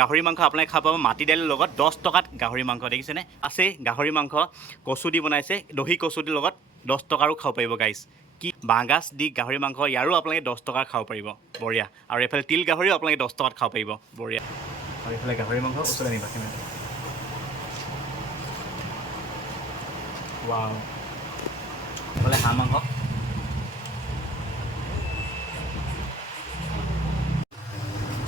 গাহৰি মাংস আপোনালোকে খাব পাব মাটি দাইলৰ লগত 10 টকাত গাহৰি মাংস দেখিছেনে আছে গাহৰি মাংস কচু দি বনাইছে দহি কচু দি লগত 10 টকাৰো খাব পাৰিব গাইছ কি বাঁগাজ দি গাহৰি মাংস ইয়াৰো আপোনালোকে 10 টকাৰ খাব পাৰিব বঢ়িয়া আৰু এফালে তিল গাহৰিও আপোনালোকে 10 টকাত খাব পাৰিব বঢ়িয়া আৰু এফালে গাহৰি মাংস ওচৰলৈ আনিবা কেমেৰা ৱাও এফালে হাঁহ মাংস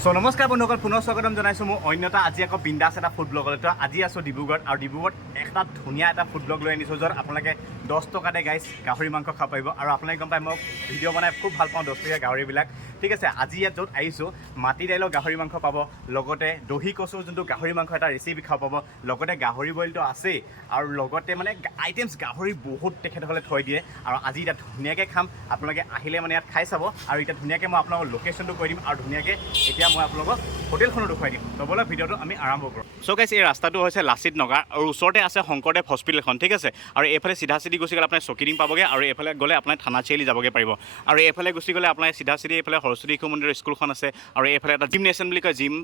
সো নমস্কাৰ বন্ধুসকল পুনৰ স্বাগতম জনাইছোঁ মই অন্যতা আজি আকৌ বিন্দাছ এটা ফুড ব্লগলৈ তো আজি আছোঁ ডিব্ৰুগড় আৰু ডিব্ৰুগড়ত এটা ধুনীয়া এটা ফুড ব্লগ লৈ আনিছোঁ য'ত আপোনালোকে 10 টকাতে গাইছ গাহৰি মাংস খাব পাৰিব আৰু আপোনালোকে গম পায় মই ভিডিঅ' বনাই খুব ভাল পাওঁ 10 টকীয়া গাহৰিবিলাক ঠিক আছে আজি ইয়াত য'ত আহিছোঁ মাটি দাইলৰ গাহৰি মাংস পাব লগতে দহি কচুৰ যোনটো গাহৰি মাংস এটা ৰেচিপি খাব পাব লগতে গাহৰি বইলটো আছেই আৰু লগতে মানে আইটেমছ গাহৰি বহুত তেখেতসকলে থৈ দিয়ে আৰু আজি এতিয়া ধুনীয়াকৈ খাম আপোনালোকে আহিলে মানে ইয়াত খাই চাব আৰু এতিয়া ধুনীয়াকৈ মই আপোনালোকৰ লোকেশ্যনটো কৈ দিম আৰু ধুনীয়াকৈ এতিয়া মই আপোনালোকক হোটেলখনো দেখুৱাই দিম তো ব'লক ভিডিঅ'টো আমি আৰম্ভ কৰোঁ চ' গাইছ এই ৰাস্তাটো হৈছে লাচিত নগৰ আৰু ওচৰতে আছে শংকৰদেৱ হস্পিটেলখন ঠিক আছে আৰু এইফালে চিধা চিধি গুচি গ'লে আপোনাৰ চকীডিং পাবগৈ আৰু এইফালে গ'লে আপোনাৰ থানা চাৰিআলি যাবগৈ পাৰিব আৰু এইফালে গুচি গ'লে আপোনাৰ চিধা চিধি এইফালে সৰস্বতী শিশু মন্দিৰৰ স্কুলখন আছে আৰু এইফালে এটা জিম নেশ্যন বুলি কয় জিম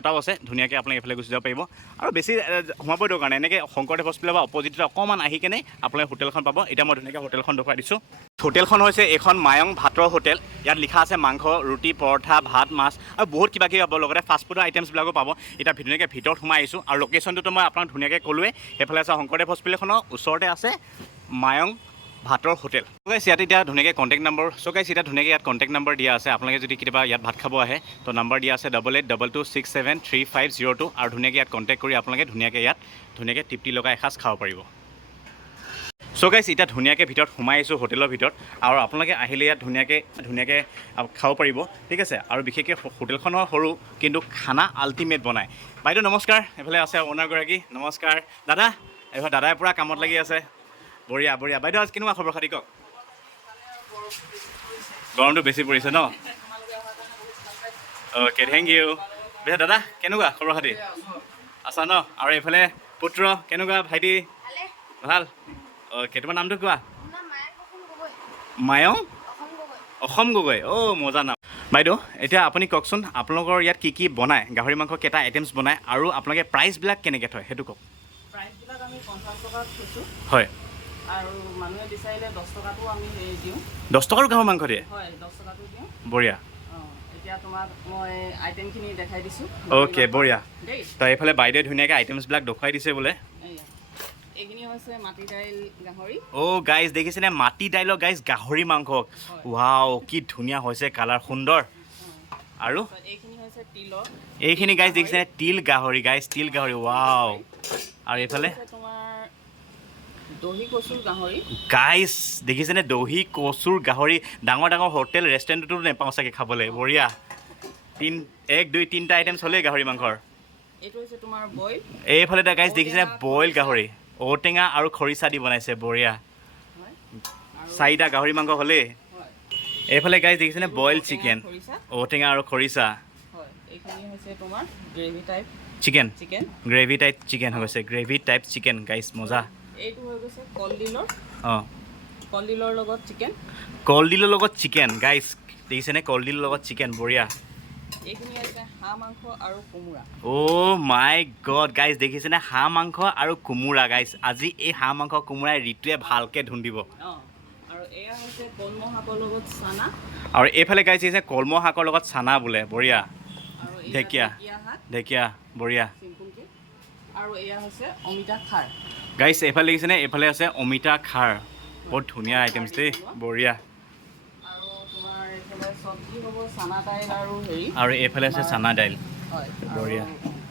এটাও আছে ধুনীয়াকৈ আপুনি এইফালে গুচি যাব পাৰিব আৰু বেছি সোমাবই দৰকাৰ নাই এনেকৈ শংকৰদেৱ হস্পিটেলৰ পৰা অপজিটত অকণমান আহি কেনে আপোনালোকে হোটেলখন পাব এতিয়া মই ধুনীয়াকৈ হোটেলখন দেখুৱাই দিছোঁ হোটেলখন হৈছে এইখন মায়ং ভাতৰ হোটেল ইয়াত লিখা আছে মাংস ৰুটি পৰঠা ভাত মাছ আৰু বহুত কিবা কিবি পাব লগতে ফাষ্টফুডৰ আইটেমছবিলাকো পাব এতিয়া ধুনীয়াকৈ ভিতৰত সোমাই আহিছোঁ আৰু লোকেশ্যনটোতো মই আপোনাক ধুনীয়াকৈ ক'লোৱে সেইফালে আছে শংকৰদেৱ হস্পিটেলখনৰ ওচৰতে আছে মায়ং ভাতৰ হোটেল গাইছ ইয়াত এতিয়া ধুনীয়াকৈ কণ্টেক্ট নম্বৰ গাইছ এতিয়া ধুনীয়াকৈ ইয়াত কণ্টেক্ট নম্বৰ দিয়া আছে আপোনালোকে যদি কেতিয়াবা ইয়াত ভাত খাব আহে তো নম্বৰ দিয়া আছে 8822673502 আৰু ধুনীয়াকৈ ইয়াত কণ্টেক্ট কৰি আপোনালোকে ধুনীয়াকৈ ইয়াত ধুনীয়াকৈ তৃপ্তি লগাই এসাঁজ খাব পাৰিব গাইছ এতিয়া ধুনীয়াকৈ ভিতৰত সোমাই আহিছোঁ হোটেলৰ ভিতৰত আৰু আপোনালোকে আহিলে ইয়াত ধুনীয়াকৈ খাব পাৰিব ঠিক আছে আৰু বিশেষকৈ হোটেলখনৰ সৰু কিন্তু খানা আল্টিমেট বনায় বাইদেউ নমস্কাৰ এইফালে আছে অ'নাৰগৰাকী নমস্কাৰ দাদা এইফালে দাদাই পূৰা কামত লাগি আছে বঢ়িয়া বঢ়িয়া বাইদেউ আজি কেনেকুৱা খবৰ খাতি কওক গৰমটো বেছি পৰিছে ন অ'কে থেংক ইউ পিছে দাদা কেনেকুৱা খবৰ খাতি আছা ন আৰু এইফালে পুত্ৰ কেনেকুৱা ভাইটি ভাল অ'কে তোমাৰ নামটো কোৱা মায়ং অসম গগৈ অ' মজা নাম বাইদেউ এতিয়া আপুনি কওকচোন আপোনালোকৰ ইয়াত কি কি বনায় গাহৰি মাংস কেইটা আইটেমছ বনায় আৰু আপোনালোকে প্ৰাইচবিলাক কেনেকৈ থয় সেইটো কওক প্ৰাইচবিলাক আমি 50 টকাত থৈছোঁ হয় আৰু মানুহে বিচাৰিলে 10 টকাটো আমি দিওঁ 10 টকাৰ গাহৰি মাংস দিয়ে হয় 10 টকাটো দিওঁ বঢ়িয়া এতিয়া তোমাক মই আইটেমখিনি দেখাই দিছোঁ অ'কে বঢ়িয়া তো এইফালে বাইদেৱে ধুনীয়াকৈ আইটেমছবিলাক দেখুৱাই দিছে বোলে এইখিনি হৈছে মাটি দাইল গাহৰি অ' গাইজ দেখিছেনে মাটি দাইলৰ গাইজ গাহৰি মাংস ৱাও কি ধুনীয়া হৈছে কালাৰ সুন্দৰ আৰু এইখিনি হৈছে তিলৰ এইখিনি গাইজ দেখিছেনে তিল গাহৰি ৱাও আৰু এইফালে তোমাৰ দহি কচুৰ গাহৰি গাইজ দেখিছেনে দহি কচুৰ গাহৰি ডাঙৰ ডাঙৰ হোটেল ৰেষ্টুৰেণ্টতো নেপাওঁ চাগে খাবলৈ বঢ়িয়া 1 2 3টা আইটেমছ হ'লেই গাহৰি মাংসৰ এইটো হৈছে তোমাৰ বইল এইফালে গাইজ দেখিছেনে বইল গাহৰি ঔটেঙা আৰু খৰিচা দি বনাইছে বঢ়িয়া 4টা গাহৰি মাংস হ'লেই এইফালে গাইজ দেখিছেনে বইল চিকেন ঔটেঙা আৰু খৰিচা এইখিনি হৈছে তোমাৰ gravy type chicken gravy type chicken হৈ গৈছে গ্ৰেভি টাইপ চিকেন গাইজ মজা এইটো হৈ গৈছে কলডিলৰ অঁ কলডিলৰ লগত চিকেন গাইজ দেখিছেনে কলডিলৰ লগত চিকেন বঢ়িয়া এইখিনি আছে হাঁহ মাংস আৰু কোমোৰা অ' মাই গড গাইজ দেখিছেনে হাঁহ মাংস আৰু কোমোৰা গাইজ আজি এই হাঁহ মাংস কোমোৰাই ঋতুৱে ভালকৈ ধুন্দিব আৰু এয়া হৈছে কলমৌ শাকৰ লগত চানা আৰু এইফালে গাইজ দেখিছে কলমৌ শাকৰ লগত চানা বোলে বঢ়িয়া আৰু ঢেকীয়া বঢ়িয়া আৰু এয়া হৈছে অমিতা খাৰ গাইজ এইফালে দেখিছেনে এইফালে আছে অমিতা খাৰ বহুত ধুনীয়া আইটেমছ দেই বঢ়িয়া চব্জি হ'ব চানা দাইল আৰু এইফালে আছে চানা দাইল হয় বঢ়িয়া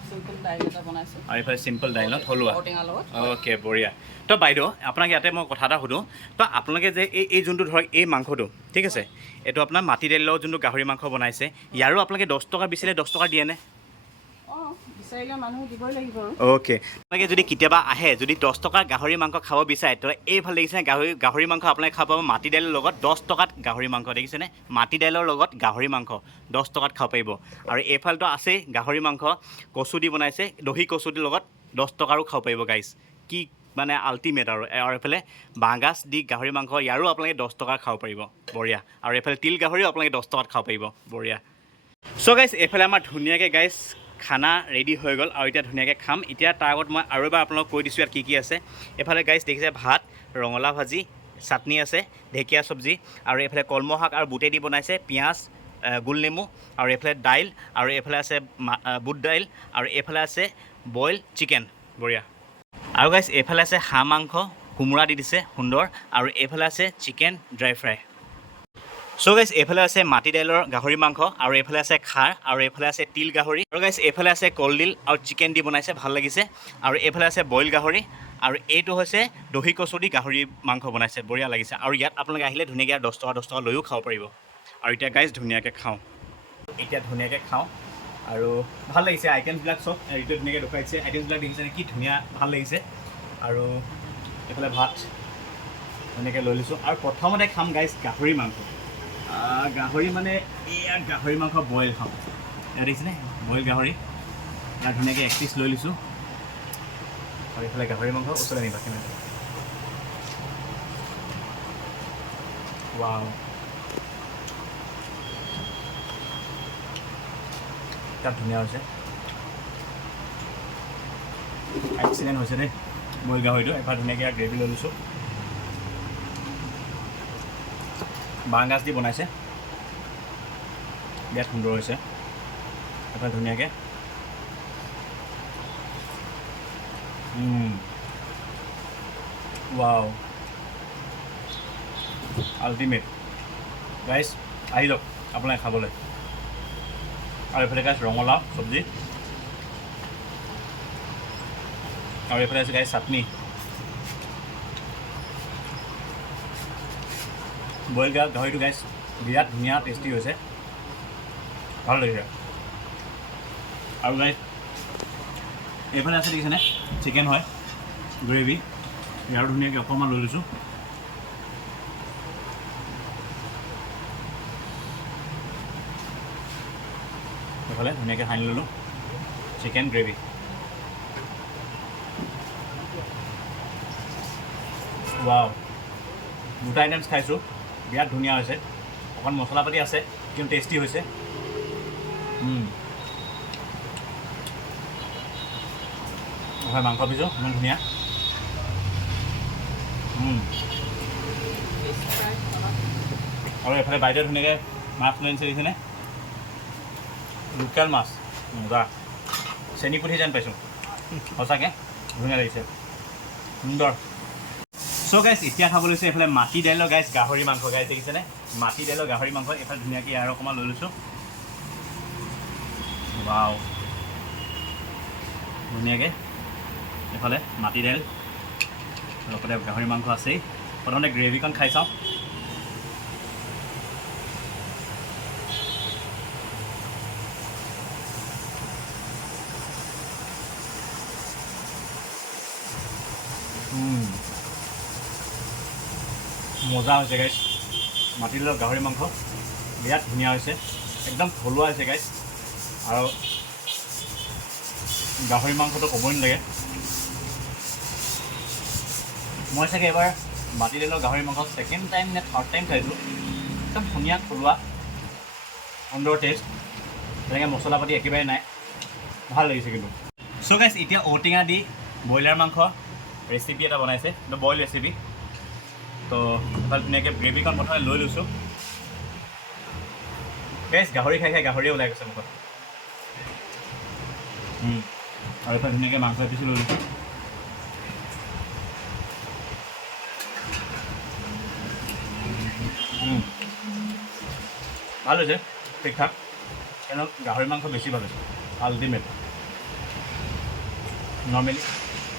চিম্পল দাইল এটা বনাইছোঁ আৰু এইফালে চিম্পল দাইল ন থলুৱা ঔটেঙাৰ লগত অ'কে বঢ়িয়া তো বাইদেউ আপোনাক ইয়াতে মই কথা এটা সুধোঁ তো আপোনালোকে যে এই যোনটো ধৰক এই মাংসটো ঠিক আছে এইটো আপোনাৰ মাটি দাইলৰ লগত যোনটো গাহৰি মাংস বনাইছে ইয়াৰো আপোনালোকে 10 টকা বিচাৰিলে 10 টকা দিয়েনে বিচাৰিলে মানুহ দিবই লাগিব অ'কে আপোনালোকে যদি কেতিয়াবা আহে যদি 10 টকাৰ গাহৰি মাংস খাব বিচাৰে তো এইফালে দেখিছেনে গাহৰি মাংস আপোনালোকে খাব পাব মাটি দাইলৰ লগত 10 টকাত গাহৰি মাংস দেখিছেনে মাটি দাইলৰ লগত গাহৰি মাংস 10 টকাত খাব পাৰিব আৰু এইফালেতো আছেই গাহৰি মাংস কচু দি বনাইছে দহি কচু দি লগত 10 টকাৰো খাব পাৰিব গাইজ কি মানে আল্টিমেট আৰু এইফালে বাঁগাজ দি গাহৰি মাংস ইয়াৰো আপোনালোকে 10 টকাৰ খাব পাৰিব বঢ়িয়া আৰু এইফালে তিল গাহৰিও আপোনালোকে 10 টকাত খাব পাৰিব বঢ়িয়া চ' গাইজ এইফালে আমাৰ ধুনীয়াকৈ গাইজ খানা ৰেডি হৈ গ'ল আৰু এতিয়া ধুনীয়াকৈ খাম। এতিয়া তাৰ আগত মই আৰু এবাৰ আপোনালোকক কৈ দিছোঁ ইয়াত কি আছে। এফালে গাইজ দেখিছে ভাত, ৰঙালাও ভাজি, চাটনি আছে, ঢেকীয়া চব্জি, আৰু এইফালে কলমৌ শাক আৰু বুটেদি বনাইছে, পিঁয়াজ, গোল নেমু, আৰু এইফালে দাইল, আৰু এইফালে আছে বুট দাইল, আৰু এইফালে আছে বইল চিকেন। বঢ়িয়া। আৰু গাইজ এইফালে আছে হাঁহ মাংস, কোমোৰা দি দিছে সুন্দৰ, আৰু এইফালে আছে চিকেন ড্ৰাই ফ্ৰাই। চ' গাইজ এইফালে আছে মাটি দাইলৰ গাহৰি মাংস, আৰু এইফালে আছে খাৰ, আৰু এইফালে আছে তিল গাহৰি, আৰু গাইজ এইফালে আছে কলডিল আৰু চিকেন দি বনাইছে, ভাল লাগিছে। আৰু এইফালে আছে বইল গাহৰি, আৰু এইটো হৈছে দহি কচু দি গাহৰি মাংস বনাইছে, বঢ়িয়া লাগিছে। আৰু ইয়াত আপোনালোকে আহিলে ধুনীয়াকৈ 10 টকা লৈও খাব পাৰিব। আৰু এতিয়া গাইজ ধুনীয়াকৈ খাওঁ, আৰু ভাল লাগিছে আইটেমছবিলাক চব এইটো ধুনীয়াকৈ দেখুৱাইছে। আইটেমছবিলাক দেখিছেনে কি ধুনীয়া, ভাল লাগিছে। আৰু এইফালে ভাত ধুনীয়াকৈ লৈ লৈছোঁ, আৰু প্ৰথমতে খাম গাইজ গাহৰি মাংস। গাহৰি মানে এয়া গাহৰি মাংস বইল খাওঁ, এয়া দেখিছেনে বইল গাহৰি। ইয়াত ধুনীয়াকৈ 1 পিচ লৈ লৈছোঁ, আৰু এইফালে গাহৰি মাংস ওচৰলৈ আনিবা কেমেৰা। ৱাও, তাত ধুনীয়া হৈছে, এক্সিলেণ্ট হৈছে দেই বইল গাহৰিটো। এবাৰ ধুনীয়াকৈ গ্ৰেভি লৈ লৈছোঁ, বাঁহগাজ দি বনাইছে, বিৰাট সুন্দৰ হৈছে। এবাৰ ধুনীয়াকৈ ৱাও, আল্টিমেট গাইজ, আহি যাওক আপোনালোকে খাবলৈ। আৰু এইফালে গাইজ ৰঙালাও চব্জি, আৰু এইফালে আছে গাইজ চাটনি। বইল গাহৰিটো গাইজ বিৰাট ধুনীয়া টেষ্টি হৈছে, ভাল লাগিছে। আৰু গাইজ এইফালে আছে দেখিছেনে চিকেন হয় গ্ৰেভি, ইয়াৰো ধুনীয়াকৈ অকণমান লৈ লৈছোঁ। এইফালে ধুনীয়াকৈ সানি ল'লোঁ চিকেন গ্ৰেভি। ৱাও, দুটা আইটেমছ খাইছোঁ, বিৰাট ধুনীয়া হৈছে। অকণ মছলা পাতি আছে কিন্তু টেষ্টি হৈছে। হয়, মাংস পিছো ইমান ধুনীয়া। আৰু এইফালে বাইদেউ ধুনীয়াকৈ মাছ লৈ আনিছে দেখিছেনে, লোকেল মাছ, মজা। চেনি পুঠি যেন পাইছোঁ, সঁচাকৈ ধুনীয়া লাগিছে, সুন্দৰ। চ' গাইজ এতিয়া খাব লৈছোঁ এইফালে মাটি দাইলৰ গাইজ গাহৰি মাংস। গাইজ দেখিছেনে মাটি দাইলৰ গাহৰি মাংস, এইফালে ধুনীয়াকৈ আৰু অকণমান লৈ লৈছোঁ। ৱাও, ধুনীয়াকৈ এইফালে মাটি দাইল, লগতে গাহৰি মাংস আছেই। প্ৰথমতে গ্ৰেভিকণ খাই চাওঁ। মজা হৈছে গাইজ, মাটি দাইলৰ গাহৰি মাংস বিৰাট ধুনীয়া হৈছে, একদম থলুৱা হৈছে গাইজ। আৰু গাহৰি মাংসটো ক'বই নালাগে। মই চাগে এবাৰ মাটি দাইলৰ গাহৰি মাংস ছেকেণ্ড টাইম নে থাৰ্ড টাইম খাইছোঁ। একদম ধুনীয়া থলুৱা সুন্দৰ টেষ্ট, তেনেকৈ মছলা পাতি একেবাৰে নাই, ভাল লাগিছে কিন্তু। চ' গাইজ এতিয়া ঔটেঙা দি ব্ৰইলাৰ মাংস ৰেচিপি এটা বনাইছে, বইল ৰেচিপি। তো এফালে ধুনীয়াকৈ গ্ৰেভিকণ প্ৰথমে লৈ লৈছোঁ। গাইজ গাহৰি খাই খাই গাহৰিয়ে ওলাই গৈছে মুখত। আৰু এইফালে ধুনীয়াকৈ মাংস এপিচো লৈ লৈছোঁ। ভাল হৈছে, ঠিক ঠাক, কিন্তু গাহৰি মাংস বেছি ভাল হৈছে, আল্টিমেট। নৰ্মেলি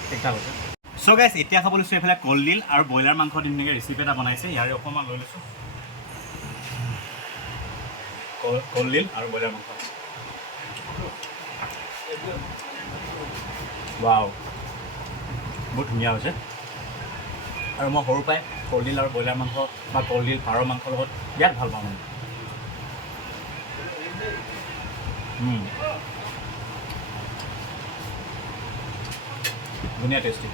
ঠিক ঠাক হৈছে। চ' গাইজ এতিয়া খাব লৈছোঁ এইফালে কলডিল আৰু ব্ৰইলাৰ মাংস ধুনীয়াকৈ ৰেচিপি এটা বনাইছে, ইয়াৰে অকণমান লৈ লৈছোঁ। কলডিল আৰু ব্ৰইলাৰ মাংস, ৱাও, বহুত ধুনীয়া হৈছে। আৰু মই সৰুৰ পৰাই কলডিল আৰু ব্ৰইলাৰ মাংস বা কলডিল পাৰ মাংসৰ লগত বিৰাট ভাল পাওঁ মানে। ধুনীয়া টেষ্টি।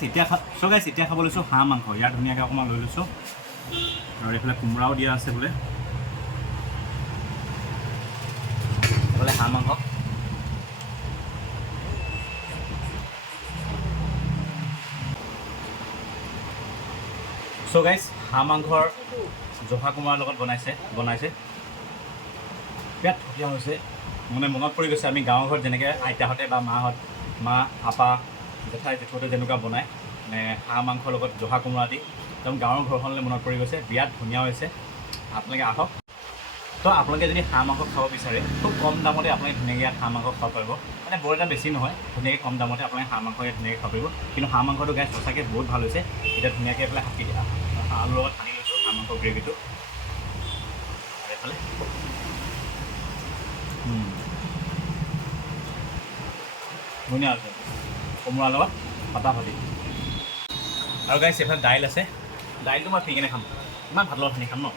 এতিয়া খাব লৈছোঁ হাঁহ মাংস, ইয়াত ধুনীয়াকৈ অকণমান লৈ লৈছোঁ। আৰু এইফালে কোমোৰাও দিয়া আছে বোলে, হাঁহ মাংস চ' গাইজ হাঁহ মাংসৰ জহা কোমোৰাৰ লগত বনাইছে বিৰাট ধুনীয়া হৈছে মানে মনত পৰি গৈছে আমি গাঁৱৰ ঘৰত যেনেকৈ আইতাহঁতে বা মা আপা জেঠাই জেঠুহঁতে যেনেকুৱা বনায় মানে হাঁহ মাংসৰ লগত জহা কোমোৰা দি একদম গাঁৱৰ ঘৰখনলৈ মনত পৰি গৈছে বিৰাট ধুনীয়া হৈছে আপোনালোকে আহক তো আপোনালোকে যদি হাঁহ মাংস খাব বিচাৰে খুব কম দামতে আপোনালোকে ধুনীয়াকৈ ইয়াত হাঁহ মাংস খাব পাৰিব মানে বৰ এটা বেছি নহয় ধুনীয়াকৈ কম দামতে আপোনালোকে হাঁহ মাংস ইয়াত ধুনীয়াকৈ খাব পাৰিব কিন্তু হাঁহ মাংসটো গাইজ সঁচাকৈ বহুত ভাল হৈছে এতিয়া ধুনীয়াকৈ এইফালে আলুৰ লগত সানি লৈছোঁ হাঁহ মাংস গ্ৰেভিটো আৰু এইফালে ধুনীয়া হৈছে কোমোৰাৰ লগত ফাটাফাটি আৰু গাইজ এইফালে দাইল আছে দাইলটো মই ফ্ৰী কেনে খাম ইমান ভাত লগত সানি খাম ন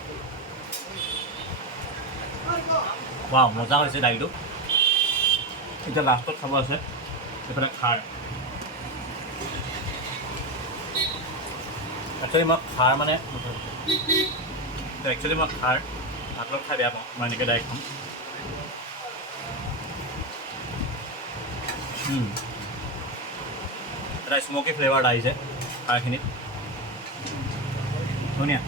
ৱাও মজা হৈছে দাইলটো এতিয়া লাষ্টত খাব আছে এইফালে খাৰ একচুৱেলি মই খাৰ মানে খাৰ ভাত লগত খাই বেয়া পাওঁ মই এনেকৈ ডাইৰেক্ট খাম এটা স্মকি ফ্লেভাৰ আহিছে খাৰখিনিত ধুনীয়া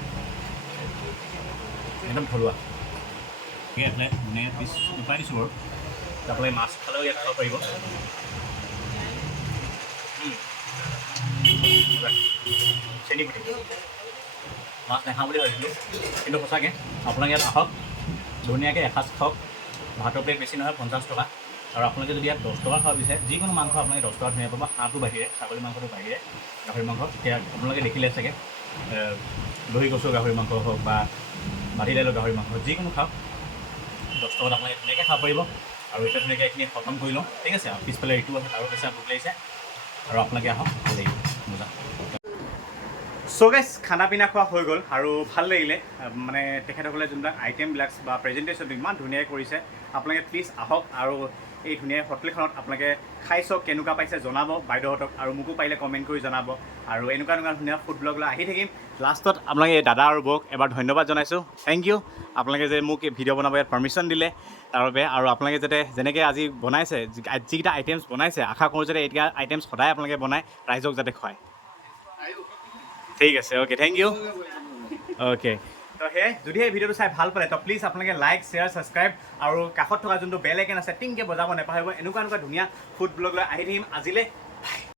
একদম থলুৱা এইফালে ধুনীয়া পিচ উপাই দিছোঁ বাৰু আপোনালোকে মাছ খালেও ইয়াত খাব পাৰিব চেনি পুঠি মাছ নাখাওঁ বুলি ভাবিছিলোঁ কিন্তু সঁচাকৈ আপোনালোকে ইয়াত আহক ধুনীয়াকৈ এসাঁজ খাওক ভাতৰ প্লেট বেছি নহয় 50 টকা আৰু আপোনালোকে যদি ইয়াত 10 টকা খাব বিচাৰে যিকোনো মাংস আপোনালোকে 10 টকা ধুনীয়া পাব হাঁহটো বাহিৰে ছাগলী মাংসটো বাহিৰে গাহৰি মাংস এতিয়া আপোনালোকে দেখিলে চাগে দহি কচু গাহৰি মাংস হওক বা মাটি দাইলৰ গাহৰি মাংস যিকোনো খাওক 10 টকাত আপোনালোকে ধুনীয়াকৈ খাব পাৰিব আৰু এতিয়া ধুনীয়াকৈ এইখিনি খতম কৰি লওঁ ঠিক আছে আৰু পিছফালে এইটো আছে আৰু বেছি ভোক লাগিছে আৰু আপোনালোকে আহক ভাল লাগিব মজা চ' গাইজ খানা পিনা খোৱা হৈ গ'ল আৰু ভাল লাগিলে মানে তেখেতসকলে যোনবিলাক আইটেমবিলাক বা প্ৰেজেণ্টেশ্যনটো ইমান ধুনীয়াকৈ কৰিছে আপোনালোকে প্লিজ আহক আৰু এই ধুনীয়া হোটেলখনত আপোনালোকে খাই চাওক কেনেকুৱা পাইছে জনাব বাইদেউহঁতক আৰু মোকো পাৰিলে কমেণ্ট কৰি জনাব আৰু এনেকুৱা ধুনীয়া ফুড ব্লগ লৈ আহি থাকিম লাষ্টত আপোনালোকে দাদা আৰু বৌক এবাৰ ধন্যবাদ জনাইছোঁ থেংক ইউ আপোনালোকে যে মোক ভিডিঅ' বনাব ইয়াত পাৰ্মিশ্যন দিলে তাৰ বাবে আৰু আপোনালোকে যাতে যেনেকৈ আজি বনাইছে যিকেইটা আইটেমছ বনাইছে আশা কৰোঁ যাতে এইকেইটা আইটেমছ সদায় আপোনালোকে বনাই ৰাইজক যাতে খুৱায় ঠিক আছে অ'কে থেংক ইউ অ'কে তো সেয়ে যদি এই ভিডিঅ'টো চাই ভাল পালে তো প্লিজ আপোনালোকে লাইক শ্বেয়াৰ ছাবস্ক্ৰাইব আৰু কাষত থকা যোনটো বেল আইকন আছে টিংকৈ বজাব নাপাহৰিব এনেকুৱা ধুনীয়া ফুড ব্লগ লৈ আহি থাকিম আজিলৈ